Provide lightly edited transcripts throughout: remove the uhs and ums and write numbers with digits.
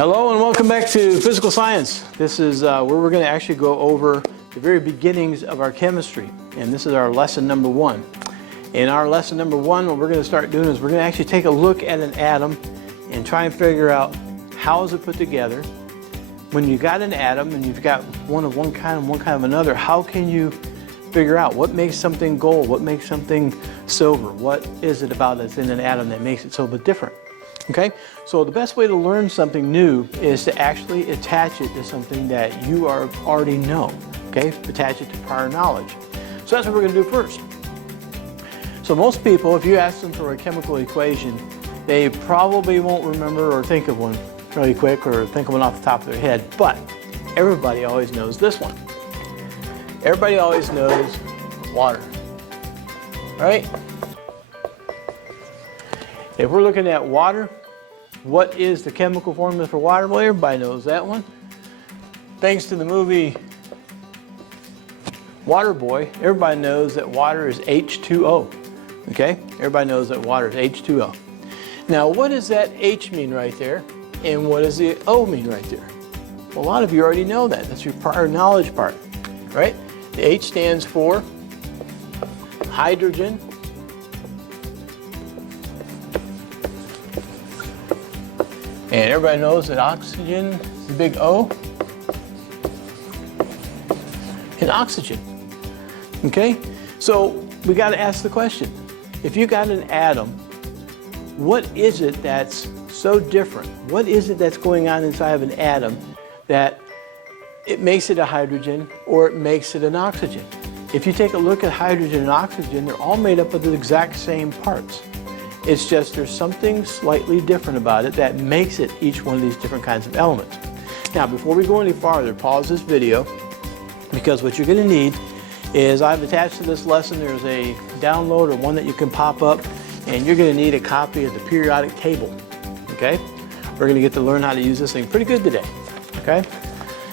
Hello and welcome back to Physical Science. This is where we're going to actually go over the very beginnings of our chemistry. And this is our lesson number 1. In our lesson number 1, what we're going to start doing is we're going to actually take a look at an atom and try and figure out how is it put together. When you got an atom and you've got one of one kind and one kind of another, how can you figure out what makes something gold, what makes something silver, what is it about that's in an atom that makes it so bit different? Okay, so the best way to learn something new is to actually attach it to something that you already know. Okay, attach it to prior knowledge. So that's what we're going to do first. So most people, if you ask them for a chemical equation, they probably won't remember or think of one really quick or think of one off the top of their head, but everybody always knows this one. Everybody always knows water, right? If we're looking at water, what is the chemical formula for water? Well, everybody knows that one. Thanks to the movie Waterboy, everybody knows that water is H2O. Okay? Everybody knows that water is H2O. Now, what does that H mean right there? And what does the O mean right there? Well, a lot of you already know that. That's your prior knowledge part, right? The H stands for hydrogen. And everybody knows that oxygen is the big O. And oxygen. Okay? So we got to ask the question. If you got an atom, what is it that's so different? What is it that's going on inside of an atom that it makes it a hydrogen or it makes it an oxygen? If you take a look at hydrogen and oxygen, they're all made up of the exact same parts. It's just there's something slightly different about it that makes it each one of these different kinds of elements. Now, before we go any farther, pause this video, because what you're going to need is I've attached to this lesson, there's a download or one that you can pop up, and you're going to need a copy of the periodic table. Okay? We're going to get to learn how to use this thing pretty good today. Okay?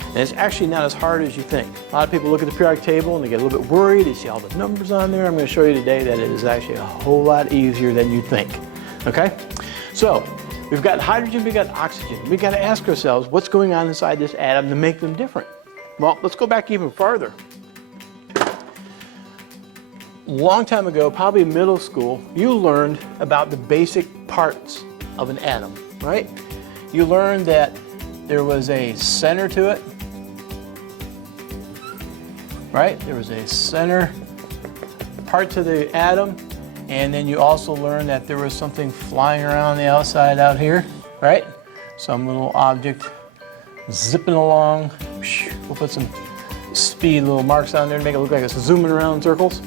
And it's actually not as hard as you think. A lot of people look at the periodic table and they get a little bit worried. They see all the numbers on there. I'm going to show you today that it is actually a whole lot easier than you think. Okay? So, we've got hydrogen, we've got oxygen. We've got to ask ourselves what's going on inside this atom to make them different. Well, let's go back even farther. A long time ago, probably middle school, you learned about the basic parts of an atom, right? You learned that there was a center to it, right? There was a center part to the atom, and then you also learned that there was something flying around the outside out here, right? Some little object zipping along. We'll put some speed little marks on there to make it look like it's zooming around in circles.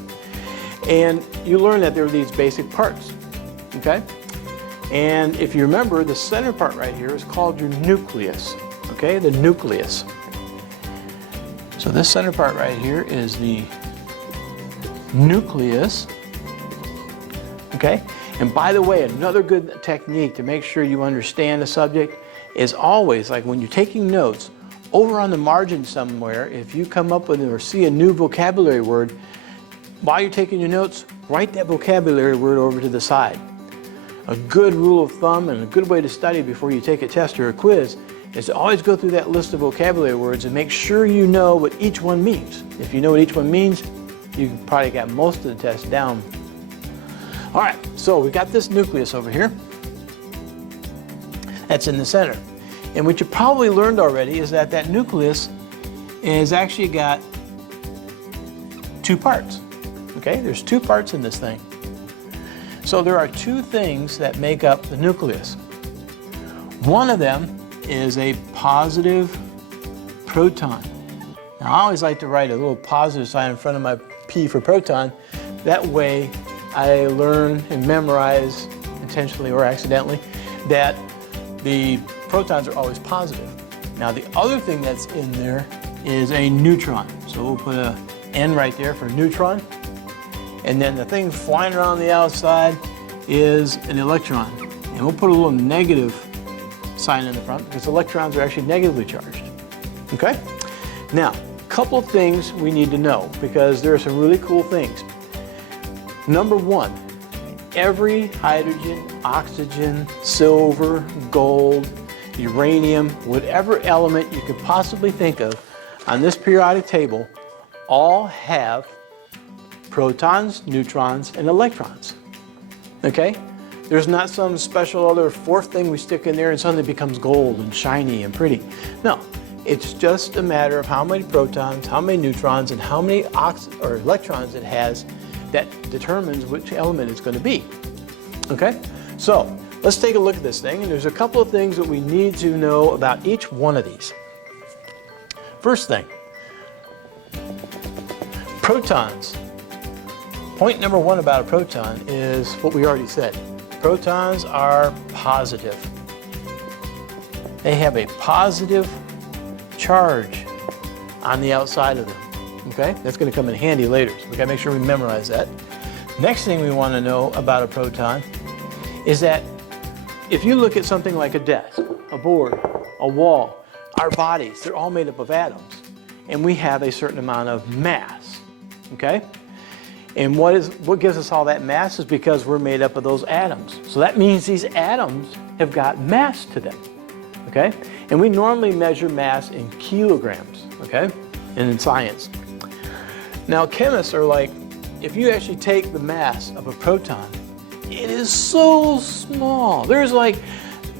And you learn that there are these basic parts, okay? And if you remember, the center part right here is called your nucleus, okay? The nucleus. So this center part right here is the nucleus, okay? And by the way, another good technique to make sure you understand the subject is always, like when you're taking notes, over on the margin somewhere, if you come up with or see a new vocabulary word, while you're taking your notes, write that vocabulary word over to the side. A good rule of thumb and a good way to study before you take a test or a quiz is to always go through that list of vocabulary words and make sure you know what each one means. If you know what each one means, you probably got most of the test down. All right, so we got this nucleus over here. That's in the center. And what you probably learned already is that that nucleus has actually got two parts. Okay, there's two parts in this thing. So there are two things that make up the nucleus. One of them is a positive proton. Now, I always like to write a little positive sign in front of my P for proton. That way I learn and memorize, intentionally or accidentally, that the protons are always positive. Now, the other thing that's in there is a neutron. So we'll put a N right there for neutron. And then the thing flying around the outside is an electron. And we'll put a little negative sign in the front because electrons are actually negatively charged. Okay? Now, a couple of things we need to know because there are some really cool things. Number one, every hydrogen, oxygen, silver, gold, uranium, whatever element you could possibly think of on this periodic table, all have protons, neutrons, and electrons. Okay? There's not some special other fourth thing we stick in there and suddenly it becomes gold and shiny and pretty. No, it's just a matter of how many protons, how many neutrons, and how many electrons it has that determines which element it's going to be. Okay? So, let's take a look at this thing, and there's a couple of things that we need to know about each one of these. First thing, protons. Point number one about a proton is what we already said. Protons are positive. They have a positive charge on the outside of them. Okay? That's going to come in handy later, so we got to make sure we memorize that. Next thing we want to know about a proton is that if you look at something like a desk, a board, a wall, our bodies, they're all made up of atoms, and we have a certain amount of mass. Okay? And what gives us all that mass is because we're made up of those atoms. So that means these atoms have got mass to them. Okay? And we normally measure mass in kilograms, okay? And in science. Now chemists are like, if you actually take the mass of a proton, it is so small. There's like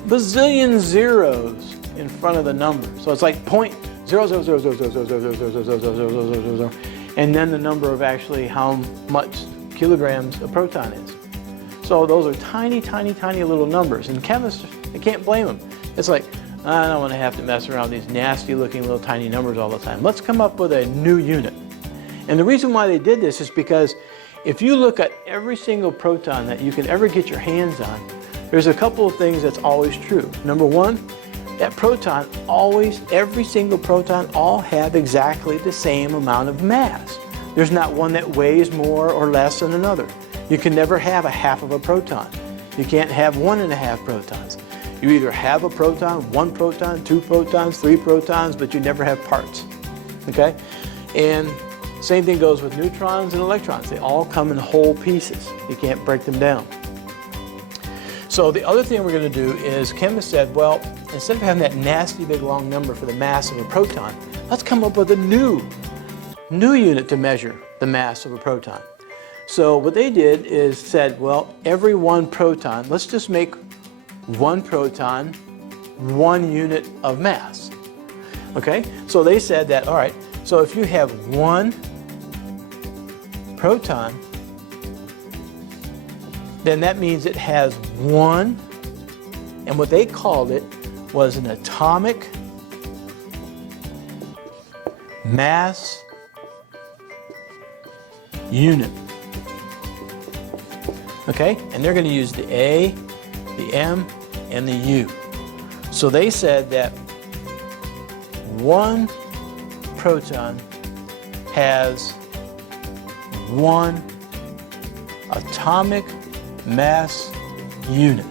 bazillion zeros in front of the number. So it's like 0.000000000000000, and then the number of actually how much kilograms a proton is. So those are tiny, tiny, tiny little numbers. And chemists, I can't blame them. It's like, I don't want to have to mess around with these nasty looking little tiny numbers all the time. Let's come up with a new unit. And the reason why they did this is because if you look at every single proton that you can ever get your hands on, there's a couple of things that's always true. Number one, that proton always, every single proton, all have exactly the same amount of mass. There's not one that weighs more or less than another. You can never have a half of a proton. You can't have 1.5 protons. You either have a proton, 1 proton, 2 protons, 3 protons, but you never have parts. Okay? And same thing goes with neutrons and electrons. They all come in whole pieces. You can't break them down. So the other thing we're going to do is chemists said, well, instead of having that nasty big long number for the mass of a proton, let's come up with a new unit to measure the mass of a proton. So what they did is said, well, every 1 proton, let's just make 1 proton 1 unit of mass. Okay? So they said that, all right, so if you have 1 proton, then that means it has 1, and what they called it was an atomic mass unit. Okay? And they're going to use the A, the M, and the U. So they said that 1 proton has 1 atomic mass unit.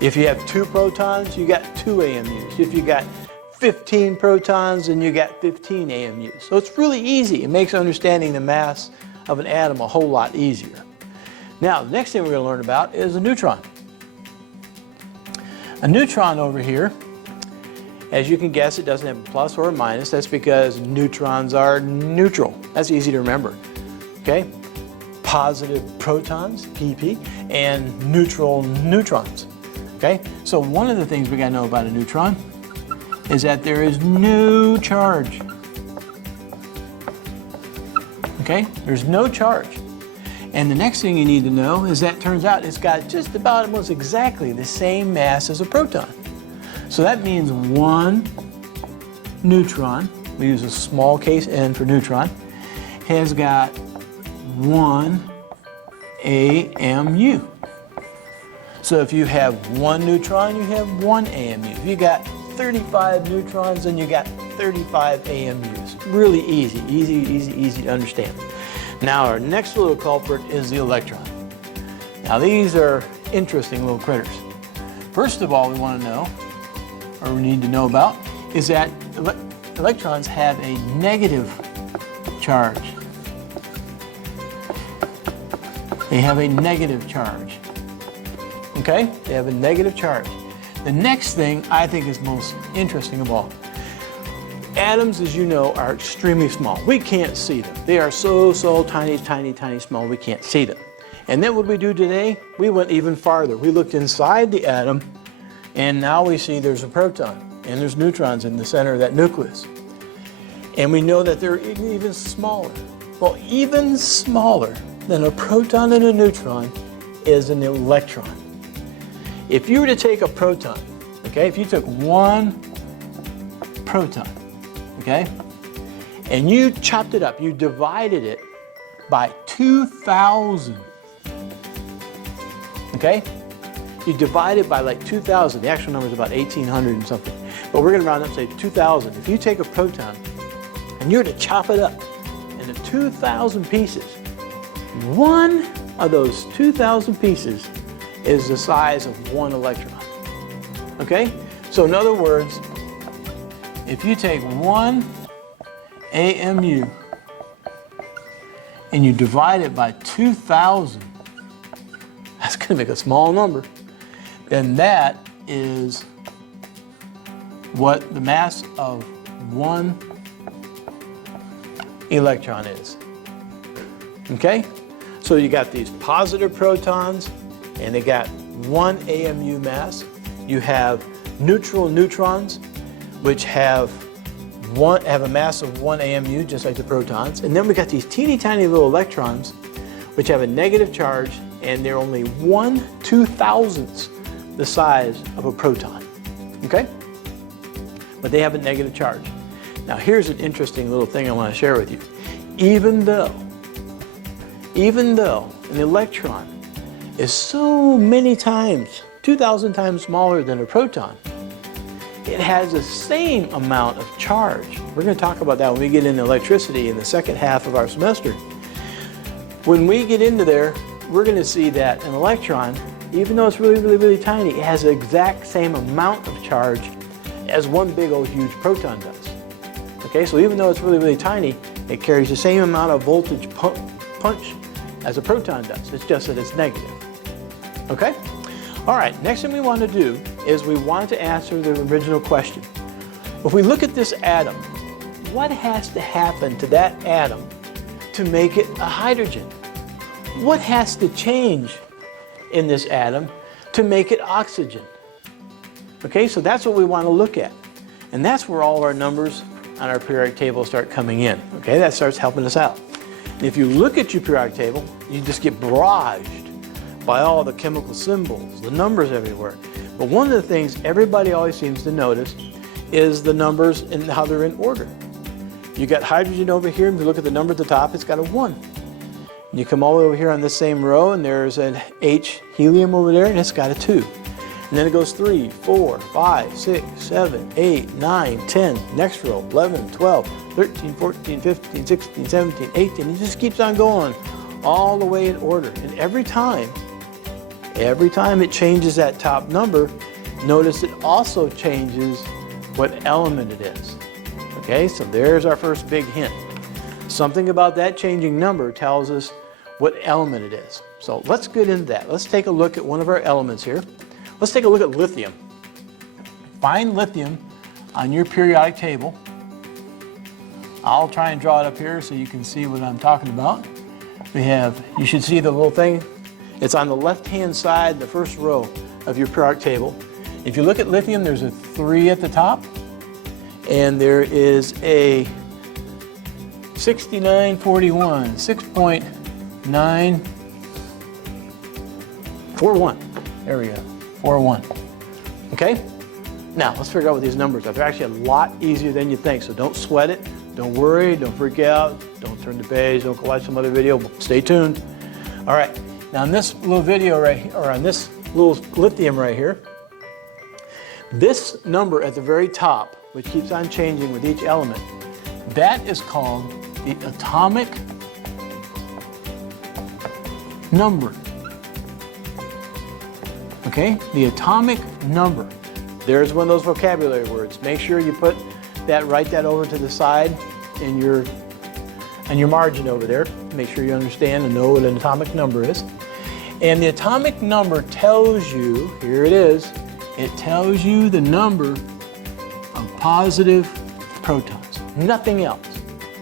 If you have 2 protons, you got 2 AMUs. If you got 15 protons, then you got 15 AMUs. So it's really easy. It makes understanding the mass of an atom a whole lot easier. Now, the next thing we're going to learn about is a neutron. A neutron over here, as you can guess, it doesn't have a plus or a minus. That's because neutrons are neutral. That's easy to remember. Okay? Positive protons, PP, and neutral neutrons. Okay? So one of the things we got to know about a neutron is that there is no charge. Okay? There's no charge. And the next thing you need to know is that turns out it's got just about almost exactly the same mass as a proton. So that means 1 neutron, we use a small case n for neutron, has got 1 AMU. So if you have 1 neutron, you have 1 AMU. If you got 35 neutrons, then you got 35 AMUs. Really easy, easy to understand. Now our next little culprit is the electron. Now these are interesting little critters. First of all, we want to know, or we need to know about, is that electrons have a negative charge. They have a negative charge. Okay? They have a negative charge. The next thing I think is most interesting of all. Atoms, as you know, are extremely small. We can't see them. They are so tiny, tiny, tiny small, we can't see them. And then what we do today, we went even farther. We looked inside the atom, and now we see there's a proton, and there's neutrons in the center of that nucleus. And we know that they're even smaller. Well, even smaller than a proton and a neutron is an electron. If you were to take a proton, okay, if you took one proton, okay, and you chopped it up, you divided it by 2,000, okay? You divide it by like 2,000. The actual number is about 1,800 and something. But we're going to round up and say 2,000. If you take a proton and you're to chop it up into 2,000 pieces, one of those 2,000 pieces is the size of one electron. Okay? So in other words, if you take one AMU and you divide it by 2,000, that's going to make a small number, then that is what the mass of one electron is. Okay? So you got these positive protons, and they got one AMU mass. You have neutral neutrons, which have a mass of one AMU, just like the protons. And then we got these teeny tiny little electrons, which have a negative charge, and they're only 1/2000th the size of a proton. Okay? But they have a negative charge. Now here's an interesting little thing I want to share with you. Even though an electron is so many times, 2,000 times smaller than a proton, it has the same amount of charge. We're going to talk about that when we get into electricity in the second half of our semester. When we get into there, we're going to see that an electron, even though it's really tiny, it has the exact same amount of charge as one big old huge proton does. Okay, so even though it's really tiny, it carries the same amount of voltage punch as a proton does. It's just that it's negative. Okay? All right, next thing we want to do is we want to answer the original question. If we look at this atom, what has to happen to that atom to make it a hydrogen? What has to change in this atom to make it oxygen? Okay, so that's what we want to look at. And that's where all of our numbers on our periodic table start coming in. Okay, that starts helping us out. And if you look at your periodic table, you just get barraged by all the chemical symbols, the numbers everywhere. But one of the things everybody always seems to notice is the numbers and how they're in order. You got hydrogen over here, and if you look at the number at the top, it's got a 1. And you come all the way over here on this same row, and there's an H helium over there, and it's got a 2. And then it goes 3, 4, 5, 6, 7, 8, 9, 10. Next row, 11, 12, 13, 14, 15, 16, 17, 18. It just keeps on going all the way in order. And every time it changes that top number, notice it also changes what element it is. Okay, so there's our first big hint. Something about that changing number tells us what element it is. So let's get into that. Let's take a look at one of our elements here. Let's take a look at lithium. Find lithium on your periodic table. I'll try and draw it up here so you can see what I'm talking about. You should see the little thing. It's on the left-hand side, the first row of your periodic table. If you look at lithium, there's a 3 at the top, and there is a 6941, 6.941. There we go, 41. Okay? Now, let's figure out what these numbers are. They're actually a lot easier than you think, so don't sweat it. Don't worry, don't freak out, don't turn the page, don't go watch some other video, stay tuned. All right, now in this little video right here, or on this little lithium right here, this number at the very top, which keeps on changing with each element, that is called the atomic number. Okay, the atomic number. There's one of those vocabulary words. Make sure you write that over to the side in your margin over there. Make sure you understand and know what an atomic number is. And the atomic number tells you, here it is, It tells you the number of positive protons, nothing else.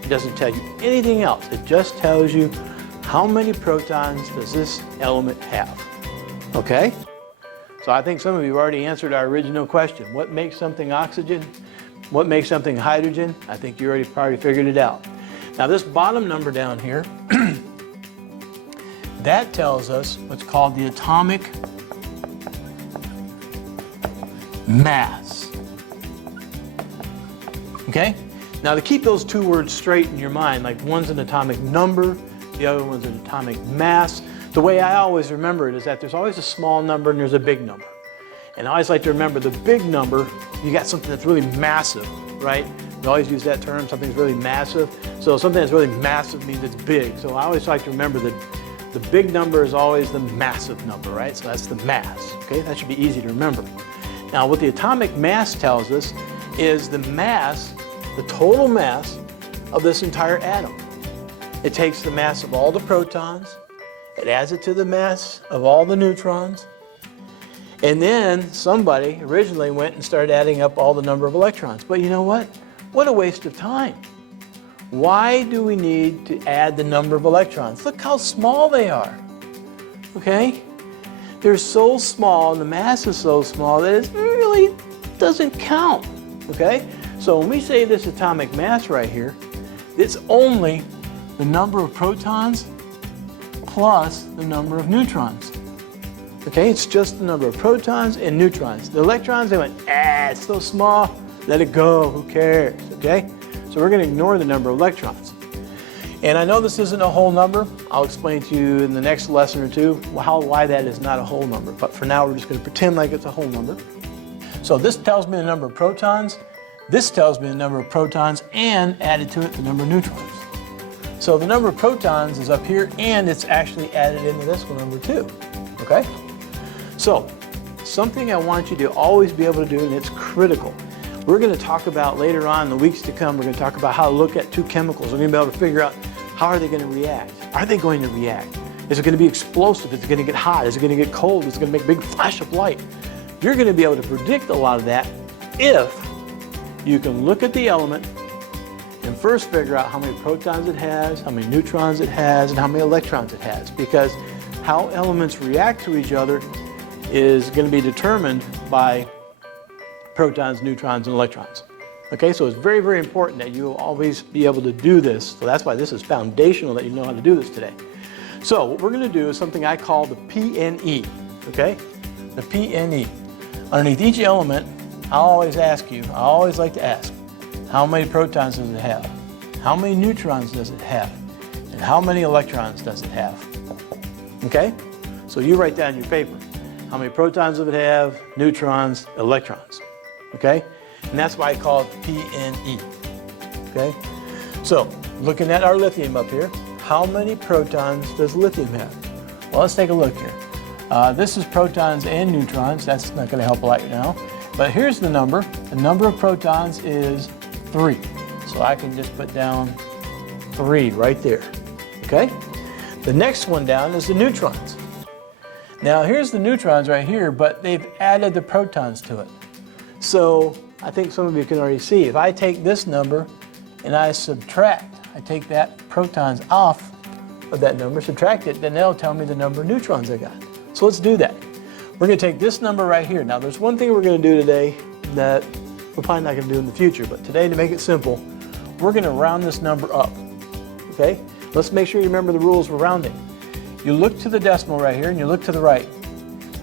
It doesn't tell you anything else. It just tells you how many protons does this element have, okay? So I think some of you have already answered our original question. What makes something oxygen? What makes something hydrogen? I think you already probably figured it out. Now this bottom number down here, that tells us what's called the atomic mass. Okay? Now to keep those two words straight in your mind, like one's an atomic number, the other one's an atomic mass, the way I always remember it is that there's always a small number and there's a big number. And I always like to remember the big number, you got something that's really massive, right? We always use that term, something's really massive. So something that's really massive means it's big. So I always like to remember that the big number is always the massive number, right? So that's the mass, okay? That should be easy to remember. Now what the atomic mass tells us is the mass, the total mass of this entire atom. It takes the mass of all the protons, it adds it to the mass of all the neutrons, and then somebody originally went and started adding up all the number of electrons. But you know what? What a waste of time. Why do we need to add the number of electrons? Look how small they are, okay? They're so small and the mass is so small that it really doesn't count, okay? So when we say this atomic mass right here, it's only the number of protons plus the number of neutrons. Okay, it's just the number of protons and neutrons. The electrons, they went, it's so small, let it go, who cares, okay? So we're going to ignore the number of electrons. And I know this isn't a whole number. I'll explain to you in the next lesson or two why that is not a whole number. But for now, we're just going to pretend like it's a whole number. So this tells me the number of protons. This tells me the number of protons and added to it the number of neutrons. So the number of protons is up here and it's actually added into this one number too, okay? So something I want you to always be able to do, and it's critical. We're going to talk about later on in the weeks to come, we're going to talk about how to look at two chemicals. We're going to be able to figure out how are they going to react. Are they going to react? Is it going to be explosive? Is it going to get hot? Is it going to get cold? Is it going to make a big flash of light? You're going to be able to predict a lot of that if you can look at the element and first figure out how many protons it has, how many neutrons it has, and how many electrons it has. Because how elements react to each other is going to be determined by protons, neutrons, and electrons. Okay, so it's very, very important that you will always be able to do this. So that's why this is foundational that you know how to do this today. So what we're going to do is something I call the PNE, okay? The PNE. Underneath each element, I always like to ask, how many protons does it have? How many neutrons does it have? And how many electrons does it have? Okay? So you write down your paper. How many protons does it have? Neutrons, electrons. Okay? And that's why I call it PNE. Okay? So, looking at our lithium up here, how many protons does lithium have? Well, let's take a look here. This is protons and neutrons. That's not going to help a lot now. But here's the number. The number of protons is 3. So I can just put down 3 right there. Okay? The next one down is the neutrons. Now here's the neutrons right here, but they've added the protons to it. So I think some of you can already see, if I take this number and I subtract, I take that protons off of that number, subtract it, then they'll tell me the number of neutrons I got. So let's do that. We're going to take this number right here. Now there's one thing we're going to do today that we're probably not going to do in the future, but today, to make it simple, we're going to round this number up. Okay? Let's make sure you remember the rules for rounding. You look to the decimal right here and you look to the right.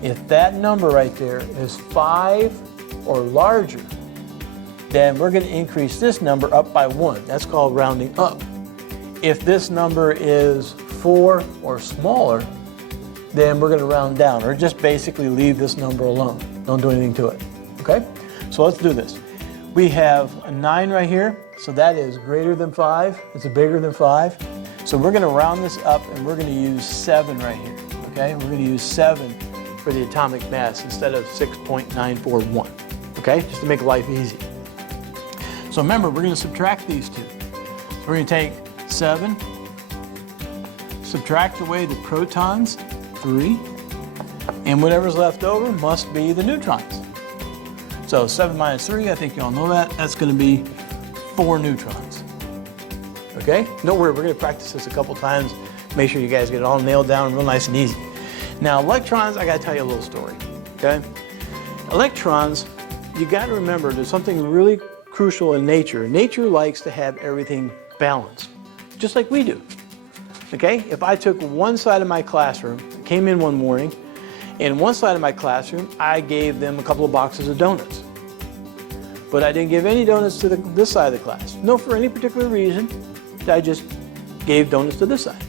If that number right there is 5 or larger, then we're going to increase this number up by 1. That's called rounding up. If this number is 4 or smaller, then we're going to round down, or just basically leave this number alone. Don't do anything to it. Okay? So let's do this. We have a 9 right here, so that is greater than 5. It's bigger than 5. So we're going to round this up and we're going to use 7 right here. Okay? We're going to use 7 for the atomic mass instead of 6.941. Okay? Just to make life easy. So remember, we're going to subtract these two. So we're going to take 7, subtract away the protons, 3, and whatever's left over must be the neutrons. So 7 minus 3, I think you all know that. That's going to be 4 neutrons. Okay? Don't worry, we're going to practice this a couple times. Make sure you guys get it all nailed down real nice and easy. Now, electrons, I got to tell you a little story. Okay? Electrons, you got to remember there's something really crucial in nature. Nature likes to have everything balanced, just like we do. Okay? If I took one side of my classroom, came in one morning, and one side of my classroom, I gave them a couple of boxes of donuts. But I didn't give any donuts to this side of the class. No, for any particular reason. I just gave donuts to this side.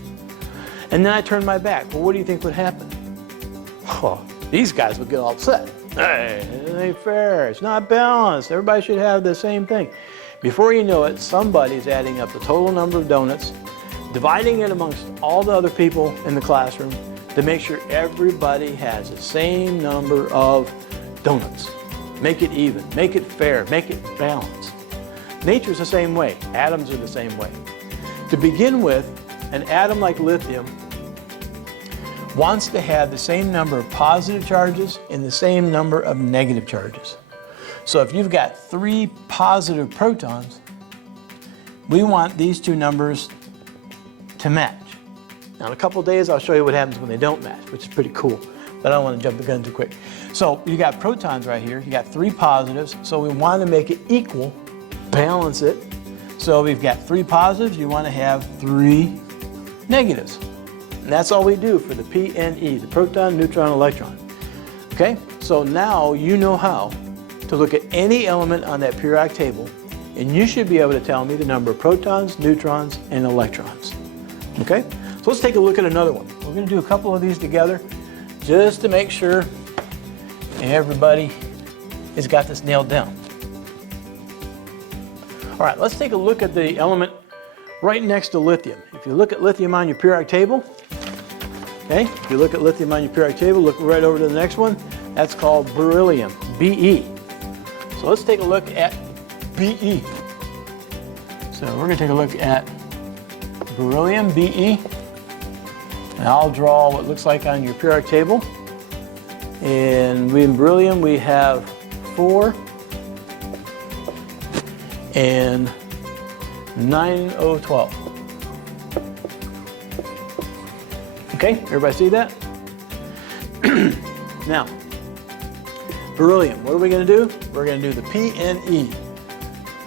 And then I turned my back. Well, what do you think would happen? Oh, these guys would get all upset. Hey, it ain't fair. It's not balanced. Everybody should have the same thing. Before you know it, somebody's adding up the total number of donuts, dividing it amongst all the other people in the classroom to make sure everybody has the same number of donuts. Make it even, make it fair, make it balanced. Nature's the same way. Atoms are the same way. To begin with, an atom like lithium wants to have the same number of positive charges and the same number of negative charges. So if you've got 3 positive protons, we want these two numbers to match. Now in a couple of days I'll show you what happens when they don't match, which is pretty cool, but I don't want to jump the gun too quick. So you got protons right here, you got 3 positives, so we want to make it equal, balance it. So we've got 3 positives, you want to have 3 negatives. And that's all we do for the P and E, the proton, neutron, electron. Okay, so now you know how to look at any element on that periodic table, and you should be able to tell me the number of protons, neutrons, and electrons. Okay, so let's take a look at another one. We're going to do a couple of these together just to make sure everybody has got this nailed down. All right, let's take a look at the element right next to lithium. If you look at lithium on your periodic table, okay, if you look at lithium on your periodic table, look right over to the next one. That's called beryllium, Be. So let's take a look at Be. So we're going to take a look at beryllium, Be. And I'll draw what looks like on your periodic table. And in beryllium, we have 4 and 9O12. Okay, everybody see that? Now, beryllium, what are we going to do? We're going to do the P and E.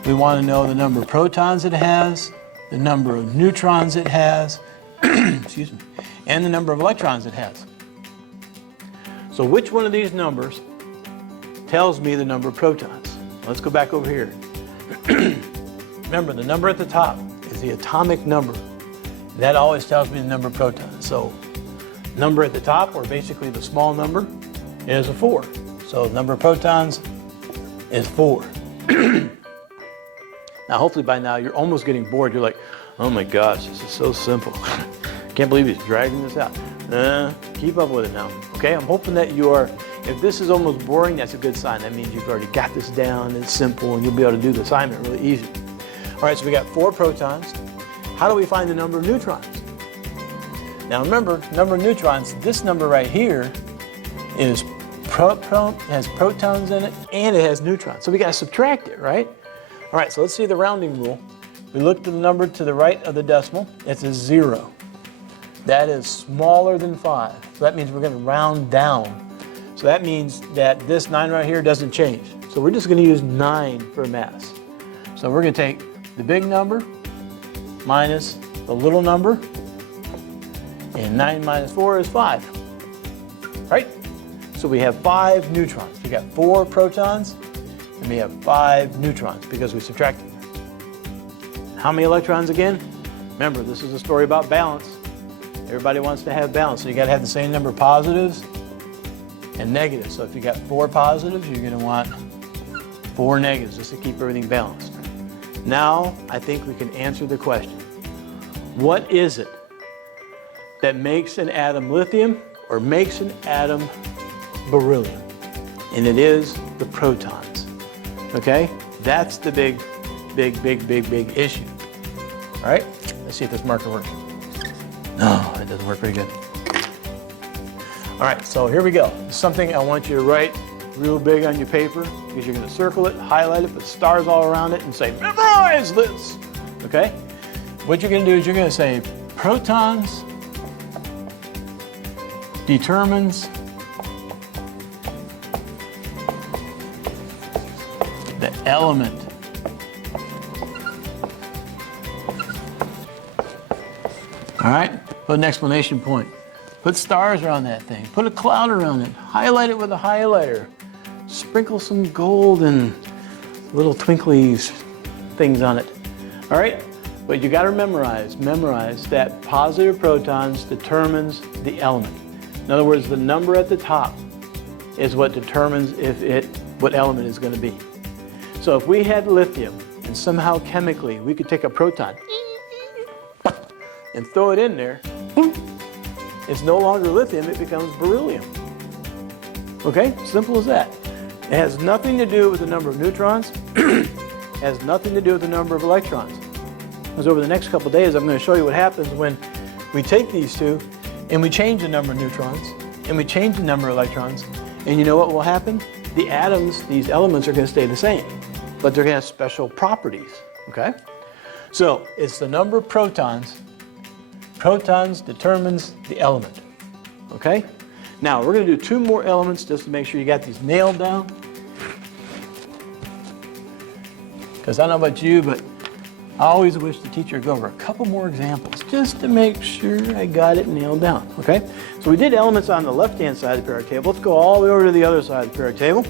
We want to know the number of protons it has, the number of neutrons it has, excuse me, and the number of electrons it has. So which one of these numbers tells me the number of protons? Let's go back over here. Remember, the number at the top is the atomic number. That always tells me the number of protons. So number at the top, or basically the small number, is a 4. So the number of protons is 4. Now hopefully by now you're almost getting bored. You're like, oh my gosh, this is so simple. Can't believe he's dragging this out. Keep up with it now. Okay, I'm hoping that you are, if this is almost boring, that's a good sign. That means you've already got this down, it's simple, and you'll be able to do the assignment really easy. All right, so we got 4 protons. How do we find the number of neutrons? Now remember, number of neutrons, this number right here is has protons in it and it has neutrons. So we got to subtract it, right? All right, so let's see the rounding rule. We look at the number to the right of the decimal. It's a 0. That is smaller than 5. So that means we're going to round down. So that means that this 9 right here doesn't change. So we're just going to use 9 for mass. So we're going to take the big number minus the little number, and 9 minus 4 is 5, right? So we have 5 neutrons. We got 4 protons, and we have 5 neutrons because we subtracted. How many electrons again? Remember, this is a story about balance. Everybody wants to have balance, so you got to have the same number of positives and negatives. So if you got 4 positives, you're going to want 4 negatives just to keep everything balanced. Now, I think we can answer the question. What is it that makes an atom lithium or makes an atom beryllium? And it is the protons. Okay? That's the big issue. All right? Let's see if this marker works. No, it doesn't work very good. All right, so here we go. Something I want you to write real big on your paper because you're going to circle it, highlight it, put stars all around it, and say, memorize this. Okay? What you're going to do is you're going to say, protons determines the element. All right? Put an exclamation point. Put stars around that thing. Put a cloud around it. Highlight it with a highlighter. Sprinkle some gold and little twinkly things on it. All right? But you got to memorize that positive protons determines the element. In other words, the number at the top is what determines what element is going to be. So if we had lithium and somehow chemically we could take a proton and throw it in there, it's no longer lithium, it becomes beryllium. Okay? Simple as that. It has nothing to do with the number of neutrons. It has nothing to do with the number of electrons. Because over the next couple of days, I'm going to show you what happens when we take these two and we change the number of neutrons and we change the number of electrons. And you know what will happen? The atoms, these elements, are going to stay the same, but they're going to have special properties. Okay? So it's the number of protons. Protons determines the element. Okay? Now we're going to do 2 more elements just to make sure you got these nailed down. Because I don't know about you, but I always wish the teacher would go over a couple more examples just to make sure I got it nailed down. Okay? So we did elements on the left-hand side of the periodic table. Let's go all the way over to the other side of the periodic table.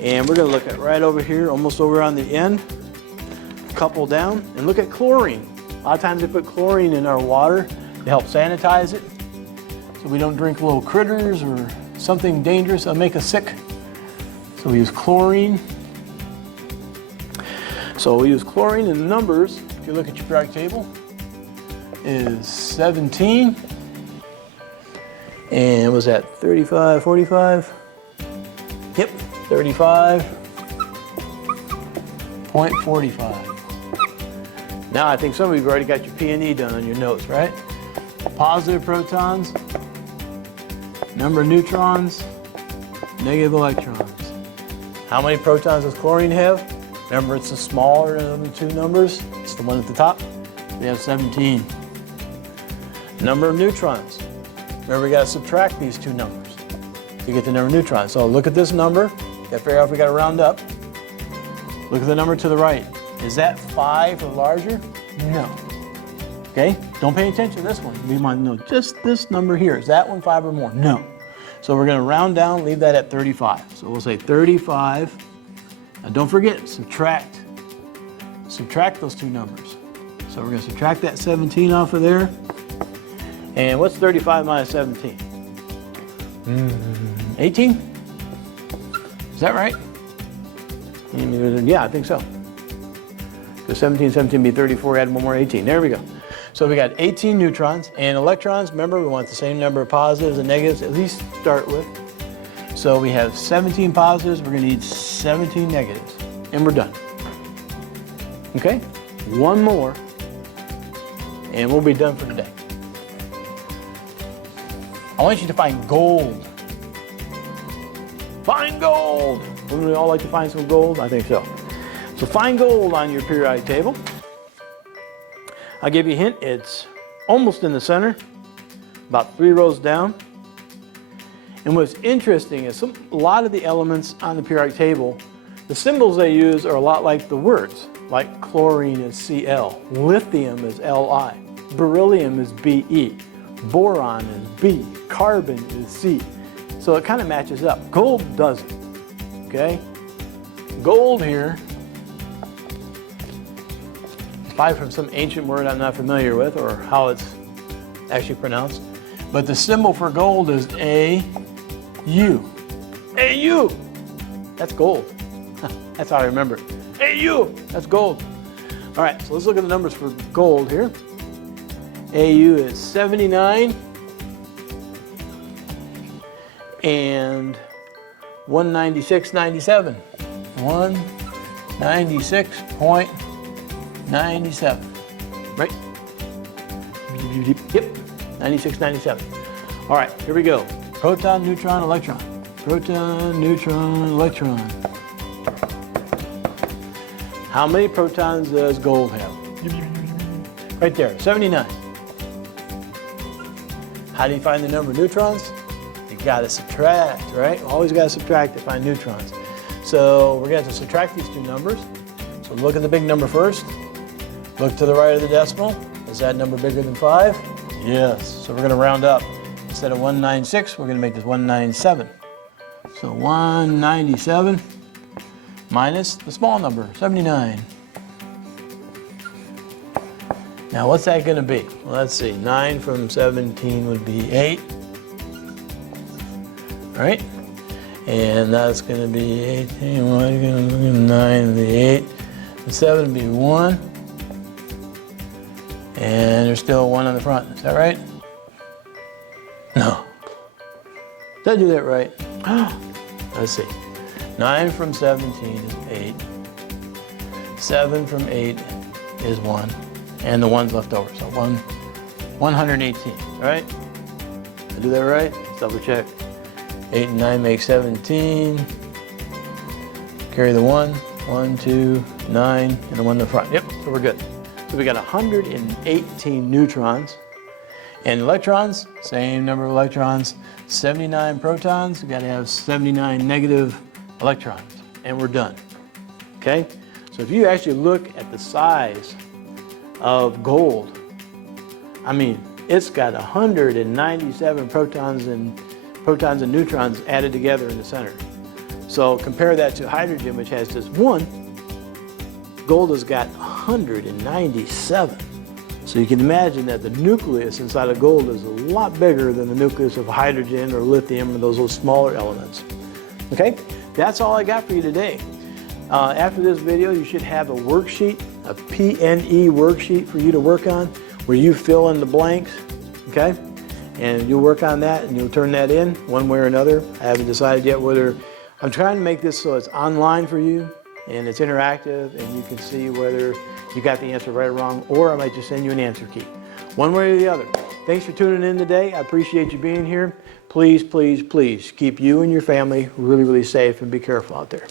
And we're going to look at right over here, almost over on the end, couple down, and look at chlorine. A lot of times they put chlorine in our water to help sanitize it so we don't drink little critters or something dangerous that'll make us sick. So we use chlorine. So we use chlorine, and the numbers, if you look at your periodic table, is 17. And was that 35, 45? Yep, 35.45. Now I think some of you have already got your P&E done on your notes, right? Positive protons, number of neutrons, negative electrons. How many protons does chlorine have? Remember, it's the smaller of the 2 numbers. It's the one at the top. We have 17. Number of neutrons. Remember, we got to subtract these 2 numbers to get the number of neutrons. So look at this number. You got to figure out if we got to round up. Look at the number to the right. Is that 5 or larger? No. Okay? Don't pay attention to this one. We want to know just this number here. Is that one 5 or more? No. So we're going to round down, leave that at 35. So we'll say 35. Now don't forget, subtract those 2 numbers. So we're going to subtract that 17 off of there. And what's 35 minus 17? 18? Is that right? Yeah, I think so. So 17 be 34, add one more 18. There we go. So we got 18 neutrons and electrons. Remember, we want the same number of positives and negatives, at least start with. So we have 17 positives, we're going to need 17 negatives, and we're done. Okay? One more, and we'll be done for today. I want you to find gold. Find gold! Wouldn't we all like to find some gold? I think so. So find gold on your periodic table. I'll give you a hint. It's almost in the center, about 3 rows down. And what's interesting is a lot of the elements on the periodic table, the symbols they use are a lot like the words. Like chlorine is Cl, lithium is Li, beryllium is Be, boron is B, carbon is C. So it kind of matches up. Gold doesn't. Okay? Gold here, probably from some ancient word I'm not familiar with, or how it's actually pronounced. But the symbol for gold is AU. AU! That's gold. That's how I remember it. AU! That's gold. All right, so let's look at the numbers for gold here. AU is 79 and 196.97. 196.97. Right? Yep, 96.97. All right, here we go. Proton, neutron, electron. proton, neutron, electron. How many protons does gold have? Right there, 79. How do you find the number of neutrons? You gotta subtract, right? Always gotta subtract to find neutrons. So we're gonna have to subtract these two numbers. So look at the big number first. Look to the right of the decimal. Is that number bigger than 5? Yes. So we're gonna round up. Instead of 196, we're gonna make this 197. So 197 minus the small number, 79. Now what's that gonna be? Well, let's see, 9 from 17 would be 8, right? And that's gonna be 18, 9 would be 8, and 7 would be 1. And there's still a 1 on the front, is that right? No. Did I do that right? Let's see. 9 from 17 is 8. 7 from 8 is 1. And the 1's left over, so 118, right? Did I do that right? Let's double check. 8 and 9 make 17. Carry the 1. 1, 2, 9, and the 1 in the front. Yep, so we're good. So we got 118 neutrons. And electrons, same number of electrons. 79 protons, we gotta have 79 negative electrons. And we're done, okay? So if you actually look at the size of gold, I mean, it's got 197 protons and neutrons added together in the center. So compare that to hydrogen, which has just 1. Gold has got 197. So you can imagine that the nucleus inside of gold is a lot bigger than the nucleus of hydrogen or lithium or those little smaller elements. Okay, that's all I got for you today. After this video, you should have a worksheet, a P&E worksheet for you to work on, where you fill in the blanks, okay? And you'll work on that and you'll turn that in one way or another. I haven't decided yet whether, I'm trying to make this so it's online for you and it's interactive and you can see whether you got the answer right or wrong, or I might just send you an answer key. One way or the other. Thanks for tuning in today. I appreciate you being here. Please, please, please keep you and your family really, really safe and be careful out there.